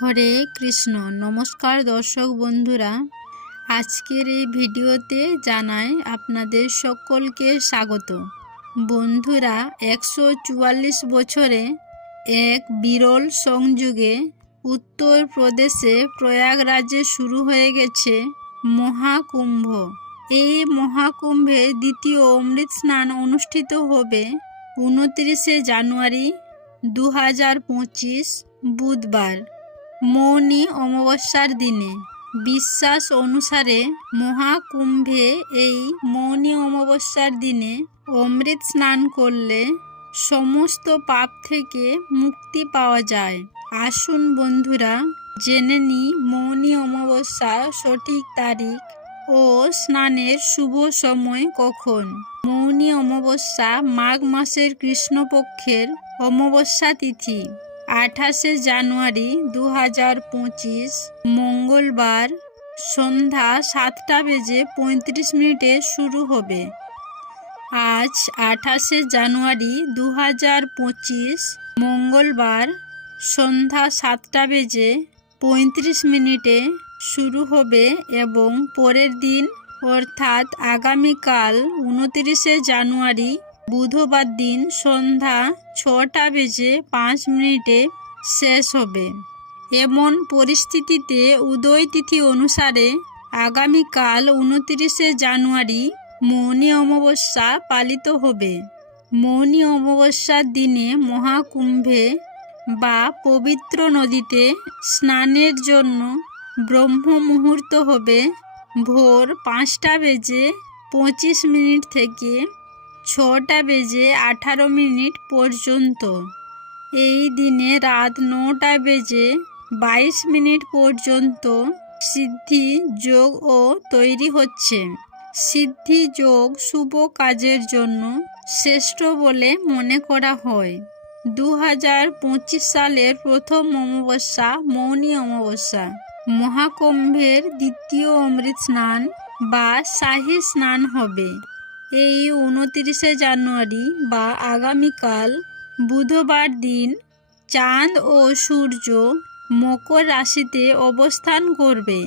হরে কৃষ্ণ। নমস্কার দর্শক বন্ধুরা, আজকের এই ভিডিওতে জানাই আপনাদের সকলকে স্বাগত। বন্ধুরা, 144 বছরে এক বিরল সংযোগে উত্তরপ্রদেশে প্রয়াগরাজে শুরু হয়ে গেছে মহাকুম্ভ। এই মহাকুম্ভে দ্বিতীয় অমৃত স্নান অনুষ্ঠিত হবে 29শে জানুয়ারি 2025 বুধবার মৌনী অমাবস্যার দিনে। বিশ্বাস অনুসারে মহাকুম্ভে এই মৌনী অমাবস্যার দিনে অমৃত স্নান করলে সমস্ত পাপ থেকে মুক্তি পাওয়া যায়। আসুন বন্ধুরা, জেনে নিই মৌনী অমাবস্যার সঠিক তারিখ ও স্নানের শুভ সময় কখন। মৌনী অমাবস্যা মাঘ মাসের কৃষ্ণপক্ষের অমাবস্যা তিথি 28শে জানুয়ারি 2025 মঙ্গলবার সন্ধ্যা 7:35 শুরু হবে। আজ 28শে জানুয়ারি 2025 মঙ্গলবার সন্ধ্যা 7:35 শুরু হবে এবং পরের দিন অর্থাৎ আগামীকাল 29শে জানুয়ারি বুধবার দিন সন্ধ্যা 6:05 শেষ হবে। এমন পরিস্থিতিতে উদয় তিথি অনুসারে আগামীকাল 29শে জানুয়ারি মৌনী অমাবস্যা পালিত হবে। মৌনী অমাবস্যার দিনে মহাকুম্ভে বা পবিত্র নদীতে স্নানের জন্য ব্রহ্ম মুহূর্ত হবে ভোর 5:25 থেকে 6:18 পর্যন্ত। এই দিনে রাত 9:22 পর্যন্ত সিদ্ধি যোগও তৈরি হচ্ছে। সিদ্ধি যোগ শুভ কাজের জন্য শ্রেষ্ঠ বলে মনে করা হয়। 2025 সালের প্রথম অমাবস্যা মৌনী অমাবস্যা। মহাকুম্ভের দ্বিতীয় অমৃত স্নান বা শাহী স্নান হবে এই 29শে জানুয়ারি বা আগামীকাল বুধবার দিন। চাঁদ ও সূর্য মকর রাশিতে অবস্থান করবে।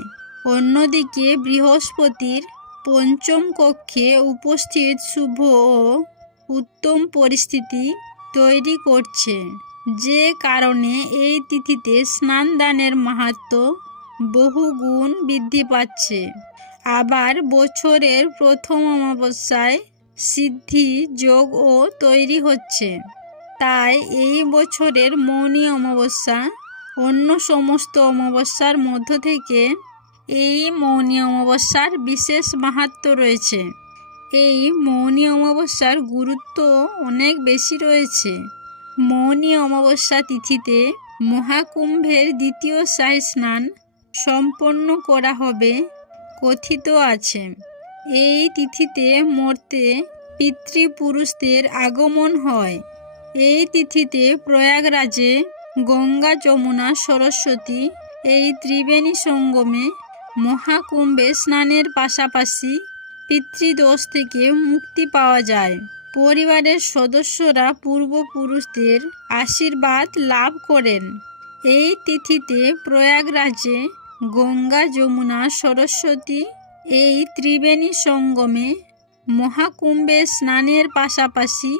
অন্যদিকে বৃহস্পতির পঞ্চম কক্ষে উপস্থিত শুভ ও উত্তম পরিস্থিতি তৈরি করছে, যে কারণে এই তিথিতে স্নানদানের মাহাত্ম্য বহুগুণ বৃদ্ধি পাচ্ছে। আবার বছরের প্রথম অমাবস্যায় সিদ্ধি যোগও তৈরি হচ্ছে। তাই এই বছরের মৌনী অমাবস্যা অন্য সমস্ত অমাবস্যার মধ্য থেকে এই মৌনী অমাবস্যার বিশেষ মাহাত্ম্য রয়েছে। এই মৌনী অমাবস্যার গুরুত্ব অনেক বেশি রয়েছে। মৌনী অমাবস্যা তিথিতে মহাকুম্ভের দ্বিতীয় শাহী স্নান সম্পন্ন করা হবে। কথিত আছে, এই তিথিতে মর্তে পিতৃপুরুষদের আগমন হয়। এই তিথিতে প্রয়াগরাজে গঙ্গা, যমুনা, সরস্বতী এই ত্রিবেণী সঙ্গমে মহাকুম্ভে স্নানের পাশাপাশি পিতৃদোষ থেকে মুক্তি পাওয়া যায়। পরিবারের সদস্যরা পূর্বপুরুষদের আশীর্বাদ লাভ করেন। এই তিথিতে প্রয়াগরাজে গঙ্গা, যমুনা, সরস্বতী এই ত্রিবেণী সঙ্গমে মহাকুম্ভে স্নানের পাশাপাশি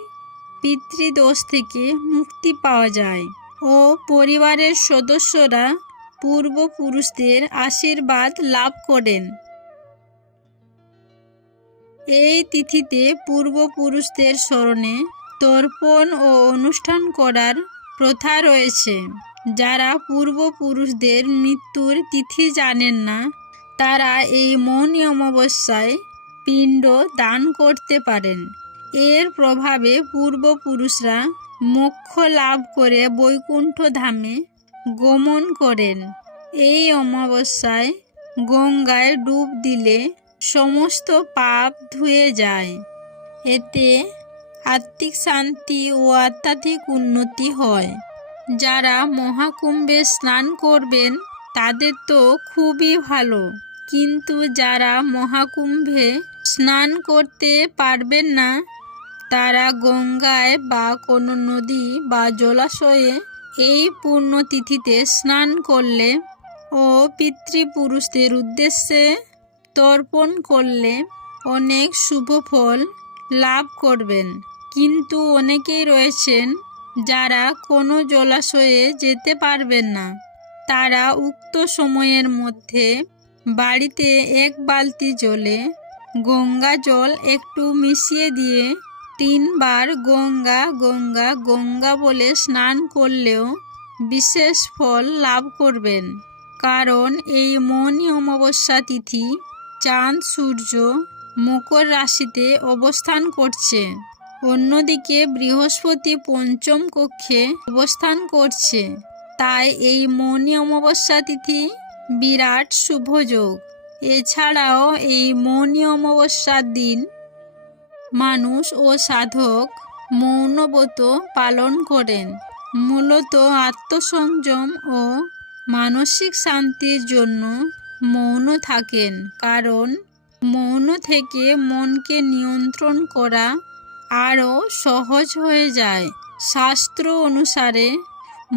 পিতৃদোষ থেকে মুক্তি পাওয়া যায় ও পরিবারের সদস্যরা পূর্বপুরুষদের আশীর্বাদ লাভ করেন। এই তিথিতে পূর্বপুরুষদের স্মরণে তর্পণ ও অনুষ্ঠান করার প্রথা রয়েছে। যারা পূর্বপুরুষদের মৃত্যুর তিথি জানেন না, তারা এই মৌনী অমাবস্যায় পিণ্ড দান করতে পারেন। এর প্রভাবে পূর্বপুরুষরা মোক্ষ লাভ করে বৈকুণ্ঠ ধামে গমন করেন। এই অমাবস্যায় গঙ্গায় ডুব দিলে সমস্ত পাপ ধুয়ে যায়। এতে আত্মিক শান্তি ও আধ্যাত্মিক উন্নতি হয়। যারা মহাকুম্ভে স্নান করবেন তাদের তো খুবই ভালো, কিন্তু যারা মহাকুম্ভে স্নান করতে পারবেন না তারা গঙ্গায় বা কোনো নদী বা জলাশয়ে এই পুণ্যতিথিতে স্নান করলে ও পিতৃপুরুষদের উদ্দেশ্যে তর্পণ করলে অনেক শুভ ফল লাভ করবেন। কিন্তু অনেকেই রয়েছেন যারা কোনো জলাশয়ে যেতে পারবেন না। তারা উক্ত সময়ের মধ্যে বাড়িতে 1 বালতি জলে গঙ্গা জল একটু মিশিয়ে দিয়ে 3 বার গঙ্গা গঙ্গা গঙ্গা বলে স্নান করলেও বিশেষ ফল লাভ করবেন। কারণ এই মৌনী অমাবস্যা তিথি চাঁদ সূর্য মকর রাশিতে অবস্থান করছে, অন্যদিকে বৃহস্পতি পঞ্চম কক্ষে অবস্থান করছে। তাই এই মৌনী অমাবস্যা তিথি বিরাট শুভযোগ। এছাড়াও এই মৌনী অমাবস্যার দিন মানুষ ও সাধক মৌনব্রত পালন করেন। মূলত আত্মসংযম ও মানসিক শান্তির জন্য মৌন থাকেন, কারণ মৌন থেকে মনকে নিয়ন্ত্রণ করা আরও সহজ হয়ে যায়। শাস্ত্র অনুসারে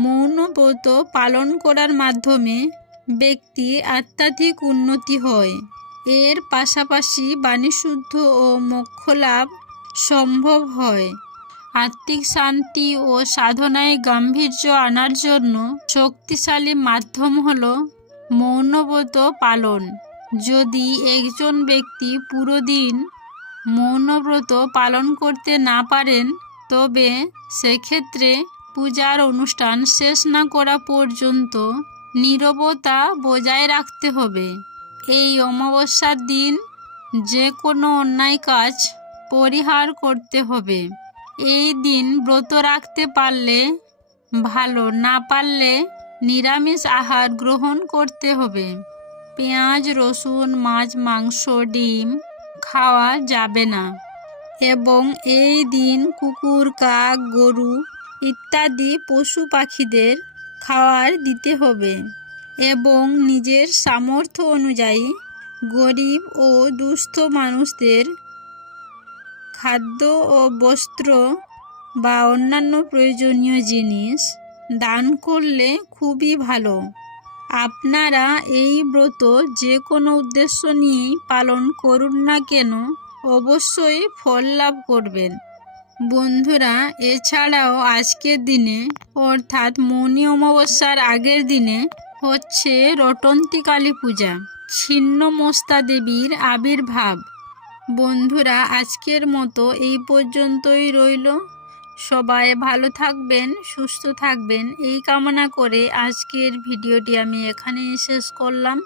মৌনব্রত পালন করার মাধ্যমে ব্যক্তির আধ্যাত্মিক উন্নতি হয়। এর পাশাপাশি বাণীশুদ্ধ ও মোক্ষ লাভ সম্ভব হয়। আত্মিক শান্তি ও সাধনায় গাম্ভীর্য আনার জন্য শক্তিশালী মাধ্যম হল মৌনব্রত পালন। যদি একজন ব্যক্তি পুরো দিন মৌনব্রত পালন করতে না পারেন, তবে সেক্ষেত্রে পূজার অনুষ্ঠান শেষ না করা পর্যন্ত নীরবতা বজায় রাখতে হবে। এই অমাবস্যার দিন যে কোনো অন্যায় কাজ পরিহার করতে হবে। এই দিন ব্রত রাখতে পারলে ভালো, না পারলে নিরামিষ আহার গ্রহণ করতে হবে। পেঁয়াজ রসুন মাছ মাংস ডিম খাওয়া যাবে না এবং এই দিন কুকুর কাক গরু ইত্যাদি পশু পাখিদের খাবার দিতে হবে এবং নিজের সামর্থ্য অনুযায়ী গরিব ও দুস্থ মানুষদের খাদ্য ও বস্ত্র বা অন্যান্য প্রয়োজনীয় জিনিস দান করলে খুবই ভালো। আপনারা এই ব্রত যে কোনো উদ্দেশ্য নিয়েই পালন করুন না কেন, অবশ্যই ফল লাভ করবেন। বন্ধুরা, এছাড়াও আজকের দিনে অর্থাৎ মৌনী অমাবস্যার আগের দিনে হচ্ছে রটন্তী কালী পূজা, ছিন্নমস্তা দেবীর আবির্ভাব। বন্ধুরা, আজকের মতো এই পর্যন্তই রইল। সবাই ভালো থাকবেন, সুস্থ থাকবেন এই কামনা করে আজকের ভিডিওটি আমি এখানেই শেষ করলাম।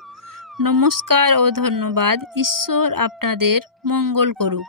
নমস্কার ও ধন্যবাদ। ঈশ্বর আপনাদের মঙ্গল করুক।